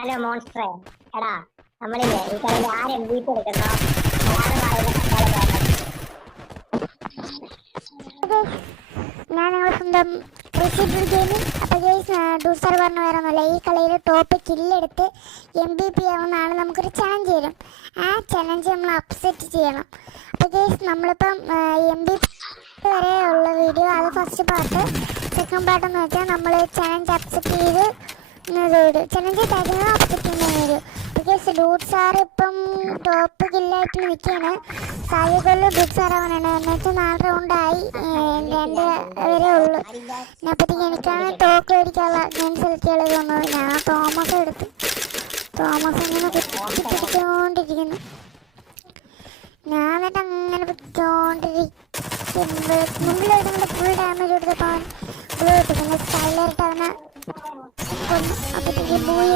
Hello മോൺസ്റ്ററെ, എടാ നമ്മളില്ലേ ഈ കളിയിൽ ആര് MVP എടുക്കുന്നോ അയാള് പറയുന്ന ഞാൻ നിങ്ങളെ സ്വന്തം ഗെയിമിംഗ്. അപ്പോൾ ഗെയ്സ് ഡൂസർ പറഞ്ഞ വേറെ ഒന്നുമില്ല, ഈ കളിയിൽ ടോപ്പ് കില്ലെടുത്ത് MVP ആവുന്നതാണ് നമുക്കൊരു ചലഞ്ച് തരും. ആ ചലഞ്ച് നമ്മൾ അപ്സെറ്റ് ചെയ്യണം. അപ്പോൾ ഗെയ്സ് നമ്മളിപ്പം MVP വരെ ഉള്ള വീഡിയോ, അത് ഫസ്റ്റ് പാർട്ട്. സെക്കൻഡ് പാർട്ടെന്ന് വെച്ചാൽ നമ്മൾ ചലഞ്ച് അപ്സെറ്റ് ചെയ്ത് ചലഞ്ച് തരുന്നത് അപ്സെറ്റ് ചെയ്യുന്ന വീഡിയോ. ബിക്കോസ് ഡൂട്ട് സാർ ഇപ്പം ടോപ്പ് കില്ലായിട്ട് നിൽക്കുകയാണ്. സായികളിൽ ഡൂട്ട് സാറാവാനാണ്. എന്ന് വെച്ചാൽ 4 റൗണ്ടായി, 2 വരെ ഉള്ളു. അപ്പോഴത്തേക്ക് എനിക്കാണ് ടോക്ക് മേടിക്കാനുള്ള ഞാൻ സെലക്ട് ചെയ്യാനുള്ളത് തോന്നുന്നത്. ഞാൻ തോമസ് എടുത്തു. തോമസ് ഇങ്ങനെ കുത്തിപ്പിടിച്ചുകൊണ്ടിരിക്കുന്നു. ഞാൻ എന്നിട്ട് അങ്ങനെ പിടിച്ചോണ്ടിരിക്കുമ്പോൾ മുമ്പിലെടുക്കുന്നത് ഫുൾ ഡാമേജ് കൊടുത്തപ്പോൾ അവൻ ബ്ലൂ കിട്ടി. പിന്നെ സ്റ്റൈലായിട്ട് അവനെ കൊന്നു. അപ്പോഴത്തേക്ക് മൂവി